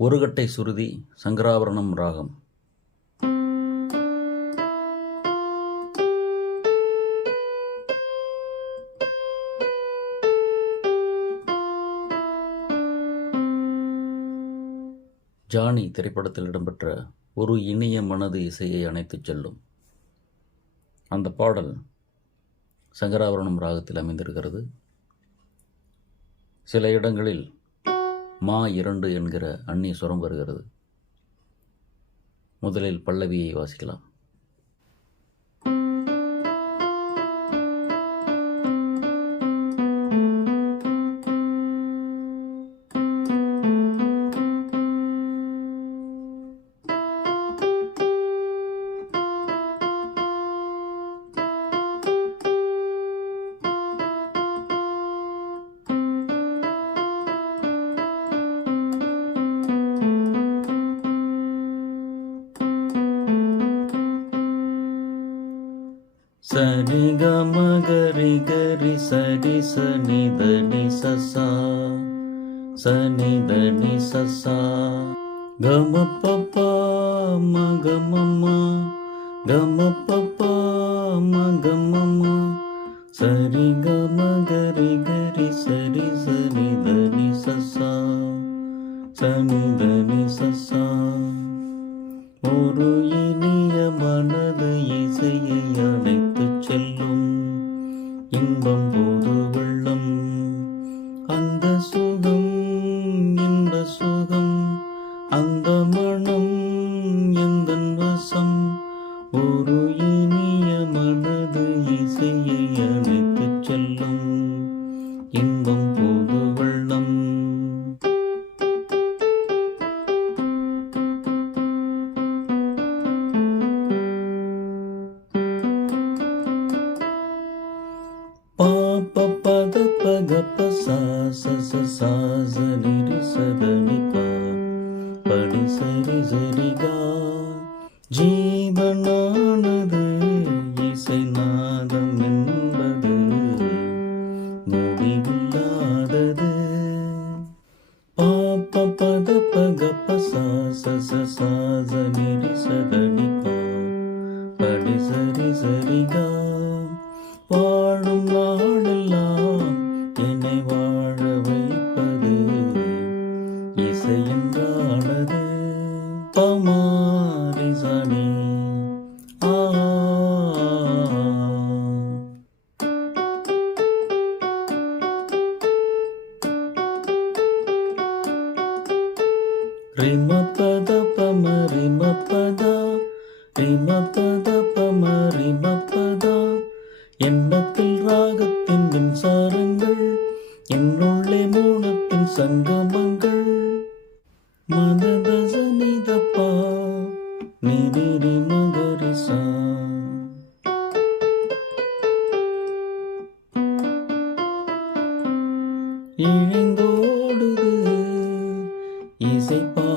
ஒரு கட்டை சுருதி சங்கராபரணம் ராகம். ஜானி திரைப்படத்தில் இடம்பெற்ற ஒரு இனிய மனது இசையை அணைத்துச் செல்லும் அந்த பாடல் சங்கராபரணம் ராகத்தில் அமைந்திருக்கிறது. சில இடங்களில் மா 2 என்கிற அந்நிய சுரம் வருகிறது. முதலில் பல்லவியை வாசிக்கலாம். சரி கம கரி கரி சரி சனி தனி சசா சனி தனி சசா கம பப்பா மகமம்மா கம பப்பா மகமம்மா சரி கம கரி கரி சரி சனி தனி சசா சனி தனி சசா. ஒரு இனிய மனது இசையை அணைத்துச் செல்லும் இன்பம் போது வெள்ளம். அந்த சுகம் இன்ப சுகம் அந்த மனம் எந்தன் வசம். ஒரு இனிய மனது இசையை அணைத்துச் செல்லும் இன்பம் போது வெள்ளம். பாப்ப பத பக பசா சச சாச நிரி சதனி பா படி சரி சரிகா. ஜீவனானது இசை நாதம் என்பது முடிவில்லாதது. பாப்ப பத பக பசா சச சாச நிரி சதனி பா படி சரி சரிகா. வாழும் நாளெல்லாம் என்னை வாழ வைப்பது இசை என்றானது. பமாரி சனி ரிம பத பம ரிம பதா ரிம பத பம ரிம பதா. எண்ணத்தில் ராகத்தின் மின்சாரங்கள் என்னுள்ளே மௌனத்தின் சங்கமங்கள். மததச நிதப்பா நிதிரி மகரிசா. இழைந்தோடுது இசை பா